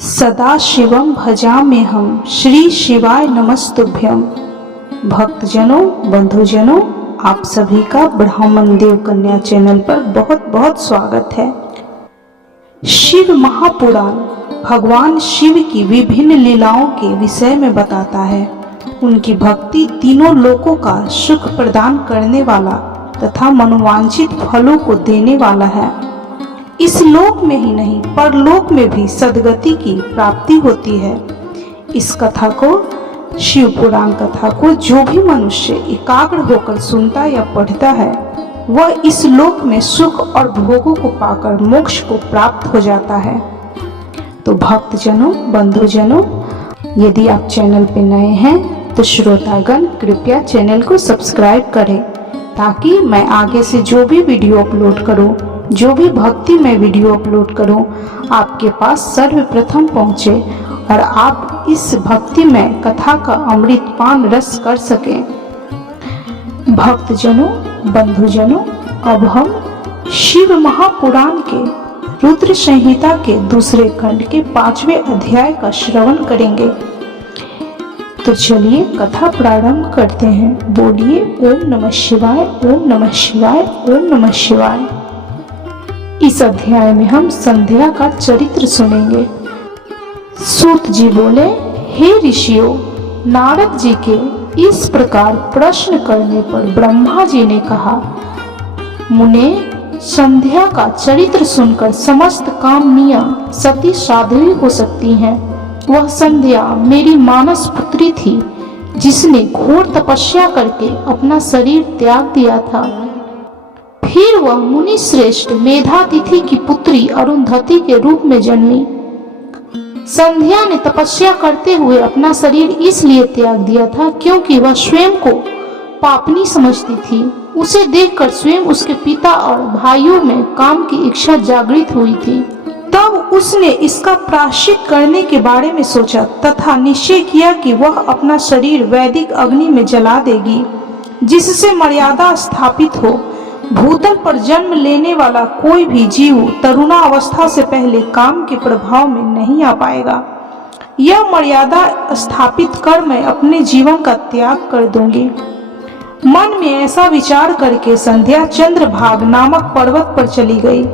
सदा शिवम भजाम्यहम श्री शिवाय नमस्तुभ्यम। भक्तजनों, बंधुजनों, आप सभी का ब्राह्मण देव कन्या चैनल पर बहुत बहुत स्वागत है। शिव महापुराण भगवान शिव की विभिन्न लीलाओं के विषय में बताता है। उनकी भक्ति तीनों लोकों का सुख प्रदान करने वाला तथा मनोवांछित फलों को देने वाला है। इस लोक में ही नहीं परलोक में भी सद्गति की प्राप्ति होती है। इस कथा को, शिव पुराण कथा को जो भी मनुष्य एकाग्र होकर सुनता या पढ़ता है वह इस लोक में सुख और भोगों को पाकर मोक्ष को प्राप्त हो जाता है। तो भक्तजनों, बंधुजनों, यदि आप चैनल पे नए हैं तो श्रोतागण कृपया चैनल को सब्सक्राइब करें ताकि मैं आगे से जो भी वीडियो अपलोड करूं, जो भी भक्ति में वीडियो अपलोड करूं, आपके पास सर्वप्रथम पहुंचे और आप इस भक्ति में कथा का अमृतपान रस कर सकें। भक्तजनों, बंधुजनों, अब हम शिव महापुराण के रुद्र संहिता के दूसरे खंड के 5वें अध्याय का श्रवण करेंगे। तो चलिए कथा प्रारंभ करते हैं। बोलिए ओम नमः शिवाय, ओम नमः शिवाय, ओम नमः शिवाय। इस अध्याय में हम संध्या का चरित्र सुनेंगे। सूत जी बोले, हे ऋषियों, नारद जी के इस प्रकार प्रश्न करने पर ब्रह्मा जी ने कहा, मुने, संध्या का चरित्र सुनकर समस्त कामनियां सती साध्वी हो सकती हैं। वह संध्या मेरी मानस पुत्री थी जिसने घोर तपस्या करके अपना शरीर त्याग दिया था। फिर वह मुनि श्रेष्ठ मेधातिथि की पुत्री अरुंधति के रूप में जन्मी। संध्या ने तपस्या करते हुए अपना शरीर इसलिए त्याग दिया था क्योंकि वह स्वयं को पापनी समझती थी। उसे देखकर स्वयं उसके पिता और भाइयों में काम की इच्छा जागृत हुई थी। तब उसने इसका प्रायश्चित करने के बारे में सोचा तथा निश्चय किया कि वह अपना शरीर वैदिक अग्नि में जला देगी, जिससे मर्यादा स्थापित हो। भूतल पर जन्म लेने वाला कोई भी जीव तरुणावस्था से पहले काम के प्रभाव में नहीं आ पाएगा। यह मर्यादा स्थापित कर मैं अपने जीवन का त्याग कर दूंगी। मन में ऐसा विचार करके संध्या चंद्रभागा नामक पर्वत पर चली गई।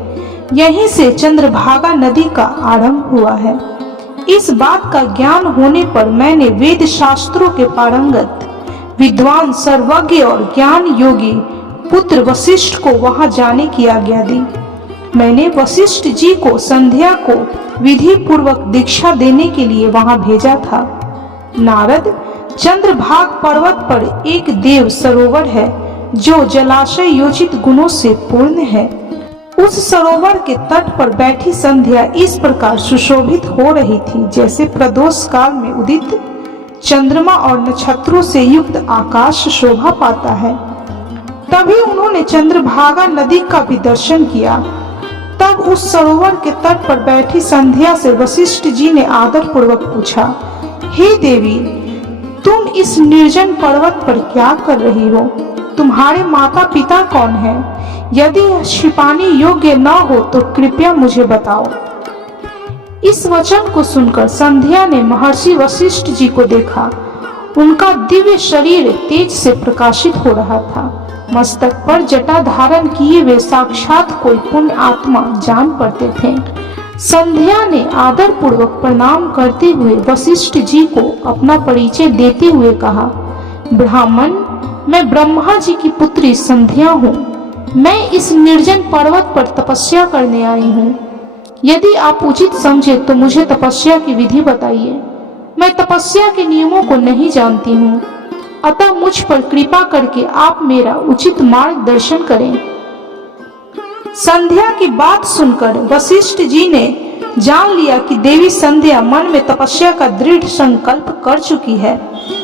यहीं से चंद्रभागा नदी का आरंभ हुआ है। इस बात का ज्ञान होने पर मैंने वेद शास्त्रों के पारंगत विद्वान, सर्वज्ञ और ज्ञान योगी पुत्र वशिष्ठ को वहां जाने की आज्ञा दी। मैंने वशिष्ठ जी को संध्या को विधि पूर्वक दीक्षा देने के लिए वहां भेजा था। नारद, चंद्रभाग पर्वत पर एक देव सरोवर है जो जलाशय योजित गुणों से पूर्ण है। उस सरोवर के तट पर बैठी संध्या इस प्रकार सुशोभित हो रही थी जैसे प्रदोष काल में उदित चंद्रमा और नक्षत्रों से युक्त आकाश शोभा पाता है। तभी उन्होंने चंद्रभागा नदी का भी दर्शन किया। तब उस सरोवर के तट पर बैठी संध्या से वशिष्ठ जी ने आदर पूर्वक पूछा, हे देवी, तुम इस निर्जन पर्वत पर क्या कर रही हो? तुम्हारे माता पिता कौन हैं? यदि छिपाने योग्य न हो तो कृपया मुझे बताओ। इस वचन को सुनकर संध्या ने महर्षि वशिष्ठ जी को देखा। उनका दिव्य शरीर तेज से प्रकाशित हो रहा था। मस्तक पर जटा धारण किए वे साक्षात कोई पुण्य आत्मा जान पड़ते थे। संध्या ने आदर पूर्वक प्रणाम करते हुए वशिष्ठ जी को अपना परिचय देते हुए कहा, ब्राह्मण, मैं ब्रह्मा जी की पुत्री संध्या हूँ। मैं इस निर्जन पर्वत पर तपस्या करने आई हूँ। यदि आप उचित समझे तो मुझे तपस्या की विधि बताइए। मैं तपस्या के नियमों को नहीं जानती हूँ, अतः मुझ पर कृपा करके आप मेरा उचित मार्गदर्शन करें। संध्या की बात सुनकर वशिष्ठ जी ने जान लिया कि देवी संध्या मन में तपस्या का दृढ़ संकल्प कर चुकी है।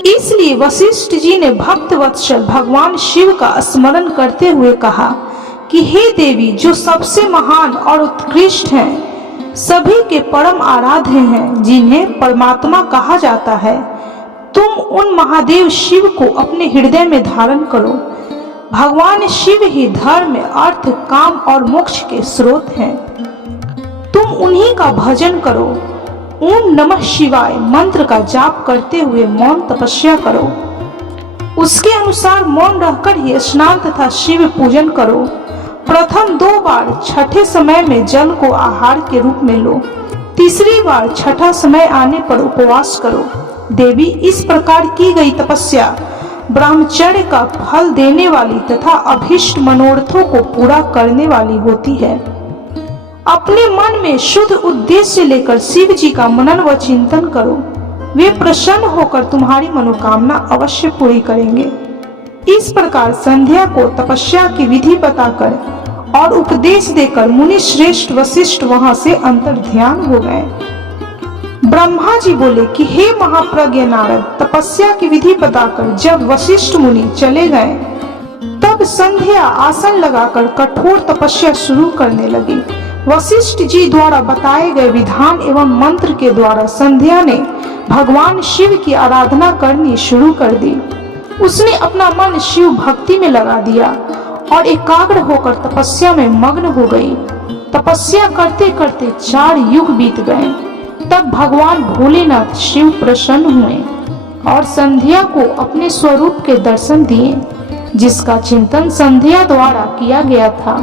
इसलिए वशिष्ठ जी ने भक्त वत्सल भगवान शिव का स्मरण करते हुए कहा कि हे देवी, जो सबसे महान और उत्कृष्ट हैं, सभी के परम आराध्य हैं, जिन्हें परमात्मा कहा जाता है, तुम उन महादेव शिव को अपने हृदय में धारण करो। भगवान शिव ही धर्म, अर्थ, काम और मोक्ष के स्रोत हैं। तुम उन्हीं का भजन करो। ओम नमः शिवाय मंत्र का जाप करते हुए मौन तपस्या करो। उसके अनुसार मौन रहकर ही स्नान तथा शिव पूजन करो। प्रथम 2 बार छठे समय में जल को आहार के रूप में लो। तीसरी बार छठा समय आने पर उपवास करो। देवी, इस प्रकार की गई तपस्या ब्रह्मचर्य का फल देने वाली तथा अभीष्ट मनोरथों को पूरा करने वाली होती है। अपने मन में शुद्ध उद्देश्य लेकर शिव जी का मनन व चिंतन करो। वे प्रसन्न होकर तुम्हारी मनोकामना अवश्य पूरी करेंगे। इस प्रकार संध्या को तपस्या की विधि बताकर और उपदेश देकर मुनि श्रेष्ठ वशिष्ठ वहां से अंतर्ध्यान हो गए। ब्रह्मा जी बोले कि हे महाप्रज्ञ नारद, तपस्या की विधि बताकर जब वशिष्ठ मुनि चले गए तब संध्या आसन लगाकर कठोर तपस्या शुरू करने लगी। वशिष्ठ जी द्वारा बताए गए विधान एवं मंत्र के द्वारा संध्या ने भगवान शिव की आराधना करनी शुरू कर दी। उसने अपना मन शिव भक्ति में लगा दिया और एकाग्र होकर तपस्या में मग्न हो गई। तपस्या करते करते 4 युग बीत गए। तब भगवान भोलेनाथ शिव प्रसन्न हुए और संध्या को अपने स्वरूप के दर्शन दिए, जिसका चिंतन संध्या द्वारा किया गया था।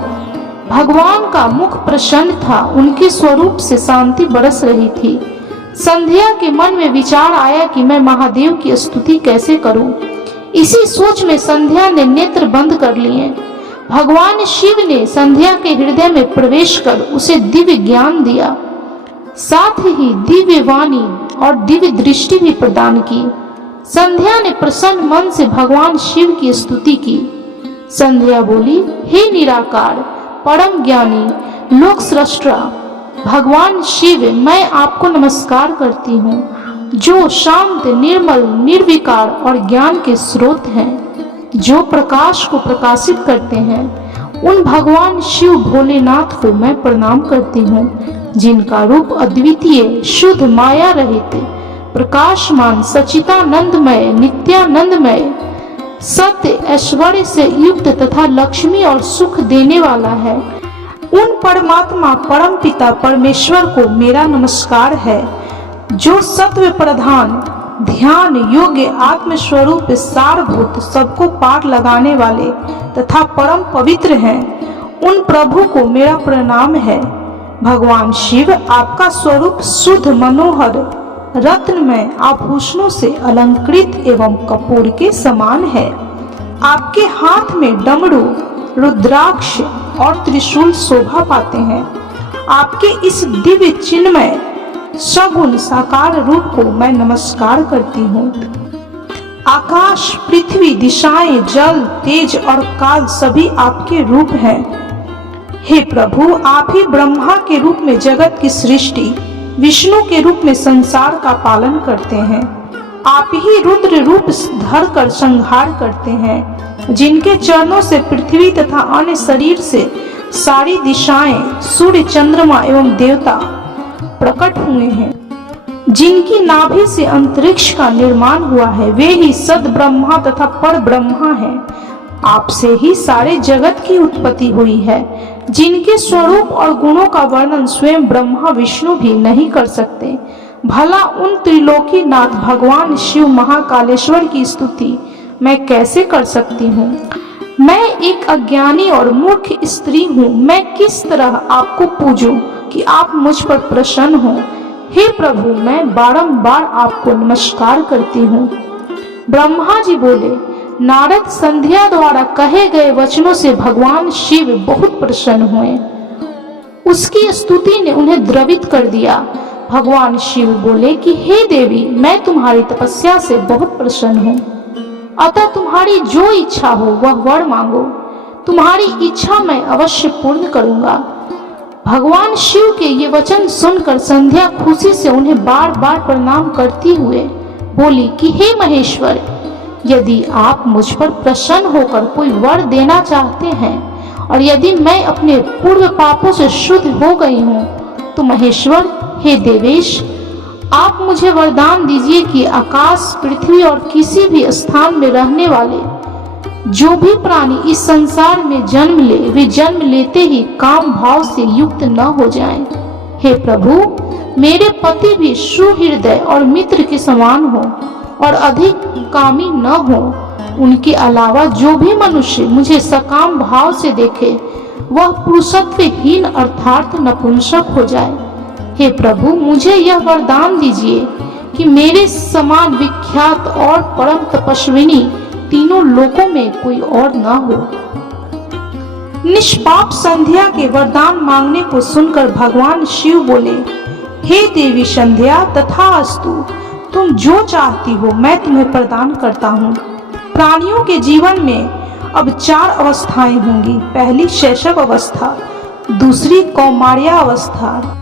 भगवान का मुख प्रसन्न था, उनके स्वरूप से शांति बरस रही थी। संध्या के मन में विचार आया कि मैं महादेव की स्तुति कैसे करूं। इसी सोच में संध्या ने नेत्र बंद कर लिए। भगवान शिव ने संध्या के हृदय में प्रवेश कर उसे दिव्य ज्ञान दिया, साथ ही दिव्य वाणी और दिव्य दृष्टि भी प्रदान की। संध्या ने प्रसन्न मन से भगवान शिव की स्तुति की। संध्या बोली, हे निराकार, परम ज्ञानी, लोक सृष्टा भगवान शिव, मैं आपको नमस्कार करती हूँ, जो शांत, निर्मल, निर्विकार और ज्ञान के स्रोत हैं, जो प्रकाश को प्रकाशित करते हैं। उन भगवान शिव भोलेनाथ को मैं प्रणाम करती हूँ, जिनका रूप अद्वितीय, शुद्ध, माया रहित, प्रकाशमान, सच्चिदानंदमय, नित्यानंदमय, सत्य, ऐश्वर्य से युक्त तथा लक्ष्मी और सुख देने वाला है। उन परमात्मा परम पिता परमेश्वर को मेरा नमस्कार है, जो सत्व प्रधान, ध्यान योग्य, आत्मस्वरूप, सारभूत, सबको पार लगाने वाले तथा परम पवित्र हैं। उन प्रभु को मेरा प्रणाम है। भगवान शिव, आपका स्वरूप शुद्ध, मनोहर, रत्नमय, आभूषणों से अलंकृत एवं कपूर के समान है। आपके हाथ में डमरू, रुद्राक्ष और त्रिशूल शोभा पाते हैं। आपके इस दिव्य चिन्मय सगुण साकार रूप को मैं नमस्कार करती हूँ। आकाश, पृथ्वी, दिशाएं, जल, तेज और काल सभी आपके रूप हैं। हे प्रभु, आप ही ब्रह्मा के रूप में जगत की सृष्टि, विष्णु के रूप में संसार का पालन करते हैं। आप ही रुद्र रूप धर कर संहार करते हैं, जिनके चरणों से पृथ्वी तथा अन्य शरीर से सारी दिशाएं, सूर्य, चंद्रमा एवं देवता प्रकट हुए हैं। जिनकी नाभि से अंतरिक्ष का निर्माण हुआ है, वे ही सद ब्रह्मा तथा पर ब्रह्मा हैं। आपसे ही सारे जगत की उत्पत्ति हुई है, जिनके स्वरूप और गुणों का वर्णन स्वयं ब्रह्मा विष्णु भी नहीं कर सकते। भला उन त्रिलोकी नाथ भगवान शिव महाकालेश्वर की स्तुति मैं कैसे कर सकती हूँ? मैं एक अज्ञानी और मूर्ख स्त्री हूँ। मैं किस तरह आपको पूजूं कि आप मुझ पर प्रसन्न हो? हे प्रभु, मैं बारंबार आपको नमस्कार करती हूँ। ब्रह्मा जी बोले, नारद, संध्या द्वारा कहे गए वचनों से भगवान शिव बहुत प्रसन्न हुए। उसकी स्तुति ने उन्हें द्रवित कर दिया। भगवान शिव बोले कि हे देवी, मैं तुम्हारी तपस्या से बहुत प्रसन्न हूँ, अतः तुम्हारी जो इच्छा हो वह वर मांगो। तुम्हारी इच्छा मैं अवश्य पूर्ण करूंगा। भगवान शिव के ये वचन सुनकर संध्या खुशी से उन्हें बार बार प्रणाम करती हुए बोली कि हे महेश्वर, यदि आप मुझ पर प्रसन्न होकर कोई वर देना चाहते हैं और यदि मैं अपने पूर्व पापों से शुद्ध हो गई हूँ, तो महेश्वर, हे देवेश, आप मुझे वरदान दीजिए कि आकाश, पृथ्वी और किसी भी स्थान में रहने वाले जो भी प्राणी इस संसार में जन्म ले वे जन्म लेते ही काम भाव से युक्त न हो जाएं। हे प्रभु, मेरे पति भी सुहृदय और मित्र के समान हो और अधिक कामी न हो। उनके अलावा जो भी मनुष्य मुझे सकाम भाव से देखे वह पुरुषत्वहीन अर्थात नपुंसक हो जाए। हे प्रभु, मुझे यह वरदान दीजिए कि मेरे समान विख्यात और परम तपस्विनी तीनों लोकों में कोई और न हो। निष्पाप संध्या के वरदान मांगने को सुनकर भगवान शिव बोले, हे देवी संध्या, तथास्तु, तुम जो चाहती हो मैं तुम्हें प्रदान करता हूँ। प्राणियों के जीवन में अब 4 अवस्थाएं होंगी। पहली शैशव अवस्था, दूसरी कौमार्या अवस्था,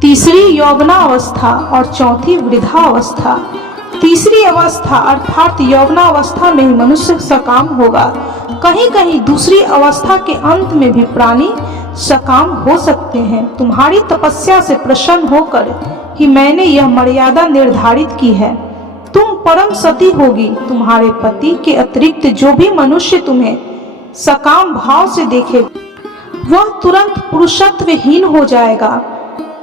तीसरी यौवना अवस्था और चौथी वृद्धा अवस्था। तीसरी अवस्था अर्थात यौवना अवस्था में ही मनुष्य सकाम होगा। कहीं कहीं दूसरी अवस्था के अंत में भी प्राणी सकाम हो सकते हैं। तुम्हारी तपस्या से प्रसन्न होकर ही मैंने यह मर्यादा निर्धारित की है। तुम परम सती होगी। तुम्हारे पति के अतिरिक्त जो भी मनुष्य तुम्हें सकाम भाव से देखे वह तुरंत पुरुषत्वहीन हो जाएगा।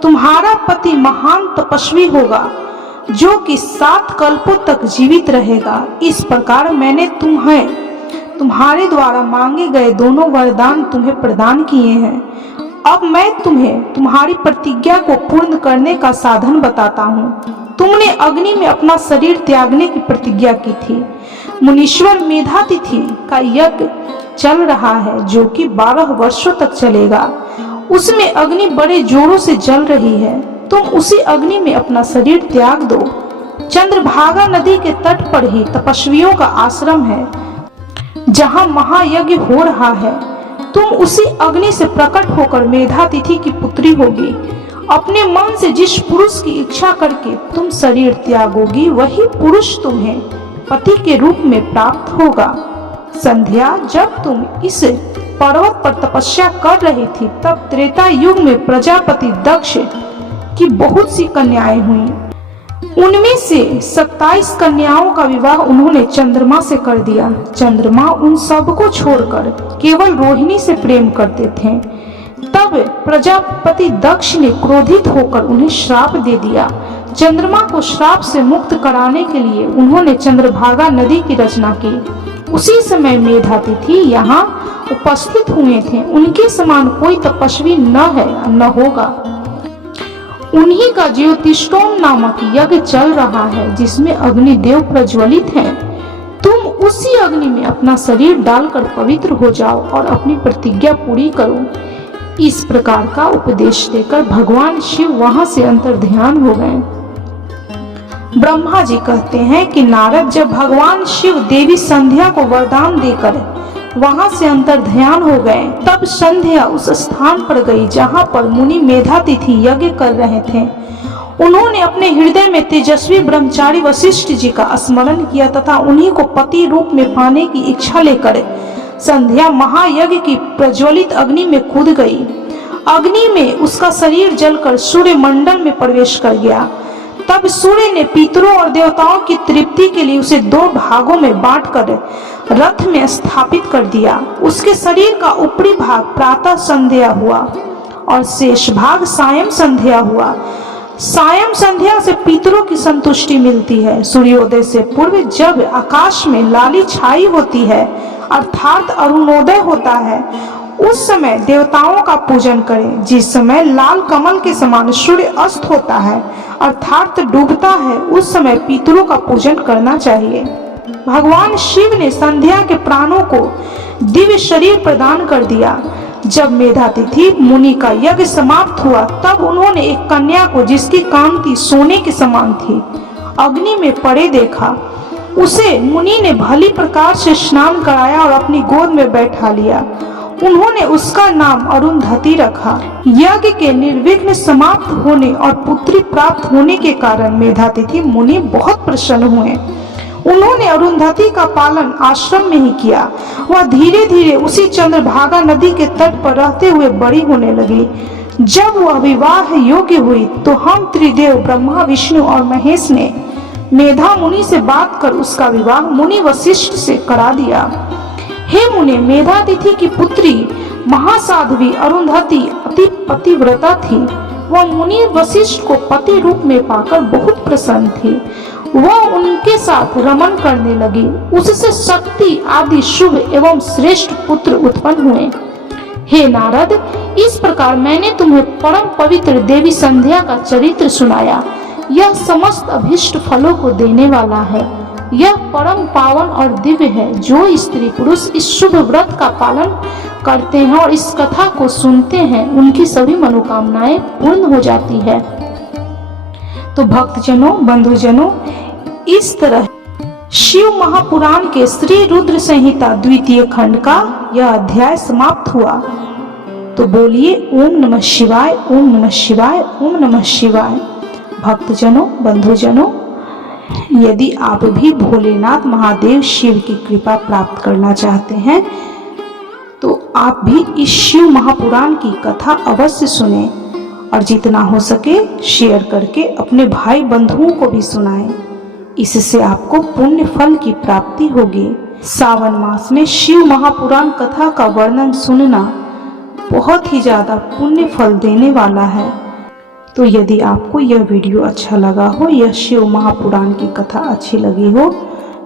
तुम्हारा पति महान तपस्वी होगा जो कि 7 कल्पों तक जीवित रहेगा। इस प्रकार मैंने तुम्हारे द्वारा मांगे गए दोनों वरदान तुम्हें प्रदान किए हैं। अब मैं तुम्हें तुम्हारी प्रतिज्ञा को पूर्ण करने का साधन बताता हूँ। तुमने अग्नि में अपना शरीर त्यागने की प्रतिज्ञा की थी। मुनीश्वर मेधातिथि का यज्ञ चल रहा है जो कि 12 वर्षों तक चलेगा। उसमें अग्नि बड़े जोरों से जल रही है। तुम उसी अग्नि में अपना शरीर त्याग दो। चंद्रभागा नदी के तट पर ही तपस्वियों का आश्रम है जहाँ महायज्ञ हो रहा है। तुम उसी अग्नि से प्रकट होकर मेधातिथि की पुत्री होगी। अपने मन से जिस पुरुष की इच्छा करके तुम शरीर त्यागोगी वही पुरुष तुम्हें पति के रूप में प्राप्त होगा। संध्या, जब तुम इस पर्वत पर तपस्या कर रही थी तब त्रेता युग में प्रजापति दक्ष की बहुत सी कन्याएं हुई। उनमें से 27 कन्याओं का विवाह उन्होंने चंद्रमा से कर दिया। चंद्रमा उन सबको छोड़कर केवल रोहिणी से प्रेम करते थे। तब प्रजापति दक्ष ने क्रोधित होकर उन्हें श्राप दे दिया। चंद्रमा को श्राप से मुक्त कराने के लिए उन्होंने चंद्रभागा नदी की रचना की। उसी समय मेधातिथि यहाँ उपस्थित हुए थे। उनके समान कोई तपस्वी न है न होगा। उन्हीं का ज्योतिष्टोम नामक यज्ञ चल रहा है जिसमें अग्निदेव प्रज्वलित हैं। तुम उसी अग्नि में अपना शरीर डालकर पवित्र हो जाओ और अपनी प्रतिज्ञा पूरी करो। इस प्रकार का उपदेश देकर भगवान शिव वहां से अंतर्ध्यान हो गए। ब्रह्मा जी कहते हैं कि नारद जब भगवान शिव देवी संध्या को वरदान देकर वहां से अंतर्ध्यान हो गए तब संध्या उस स्थान पर गई जहां पर मुनि मेधातिथि यज्ञ कर रहे थे। उन्होंने अपने हृदय में तेजस्वी ब्रह्मचारी वशिष्ठ जी का स्मरण किया तथा उन्हीं को पति रूप में पाने की इच्छा लेकर संध्या महायज्ञ की प्रज्वलित अग्नि में कूद गई। अग्नि में उसका शरीर जलकर सूर्य मंडल में प्रवेश कर गया। तब सूर्य ने पितरों और देवताओं की तृप्ति के लिए उसे 2 भागों में बांटकर रथ में स्थापित कर दिया। उसके शरीर का ऊपरी भाग प्रातः संध्या हुआ और शेष भाग सायं संध्या हुआ। सायं संध्या से पितरों की संतुष्टि मिलती है। सूर्योदय से पूर्व जब आकाश में लाली छाई होती है अर्थात अरुणोदय होता है उस समय देवताओं का पूजन करें। जिस समय लाल कमल के समान सूर्य अस्त होता है अर्थात डूबता है उस समय पितरों का पूजन करना चाहिए। भगवान शिव ने संध्या के प्राणों को दिव्य शरीर प्रदान कर दिया। जब मेधातिथि मुनि का यज्ञ समाप्त हुआ तब उन्होंने एक कन्या को जिसकी कांति सोने के समान थी अग्नि में पड़े देखा। उसे मुनि ने भली प्रकार से स्नान कराया और अपनी गोद में बैठा लिया। उन्होंने उसका नाम अरुंधति रखा। यज्ञ के निर्विघ्न समाप्त होने और पुत्री प्राप्त होने के कारण मेधातिथि मुनि बहुत प्रसन्न हुए। उन्होंने अरुंधति का पालन आश्रम में ही किया। वह धीरे धीरे उसी चंद्रभागा नदी के तट पर रहते हुए बड़ी होने लगी। जब वह विवाह योग्य हुई तो हम त्रिदेव ब्रह्मा विष्णु और महेश ने मेधा मुनि से बात कर उसका विवाह मुनि वशिष्ठ से करा दिया। हे मुने, मेधातिथि की पुत्री महासाध्वी अरुंधति अति पतिव्रता थी। वह मुनि वशिष्ठ को पति रूप में पाकर बहुत प्रसन्न थी। वह उनके साथ रमन करने लगी। उससे शक्ति आदि शुभ एवं श्रेष्ठ पुत्र उत्पन्न हुए। हे नारद, इस प्रकार मैंने तुम्हें परम पवित्र देवी संध्या का चरित्र सुनाया। यह समस्त अभीष्ट फलों को देने वाला है। यह परम पावन और दिव्य है। जो स्त्री पुरुष इस शुभ व्रत का पालन करते हैं और इस कथा को सुनते हैं, उनकी सभी मनोकामनाएं पूर्ण हो जाती है। तो भक्तजनों, बंधुजनों, इस तरह शिव महापुराण के श्री रुद्र संहिता द्वितीय खंड का यह अध्याय समाप्त हुआ। तो बोलिए ओम नमः शिवाय, ओम नमः शिवाय, ओम नमः शिवाय। भक्तजनों, बंधुजनों, यदि आप भी भोलेनाथ महादेव शिव की कृपा प्राप्त करना चाहते हैं तो आप भी इस शिव महापुराण की कथा अवश्य सुने और जितना हो सके शेयर करके अपने भाई बंधुओं को भी सुनाएं। इससे आपको पुण्य फल की प्राप्ति होगी। सावन मास में शिव महापुराण कथा का वर्णन सुनना बहुत ही ज्यादा पुण्य फल देने वाला है। तो यदि आपको यह वीडियो अच्छा लगा हो, यह शिव महापुराण की कथा अच्छी लगी हो,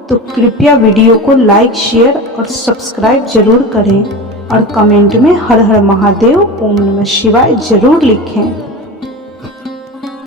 तो कृपया वीडियो को लाइक, शेयर और सब्सक्राइब जरूर करें और कमेंट में हर हर महादेव, ओम नमः शिवाय जरूर लिखें।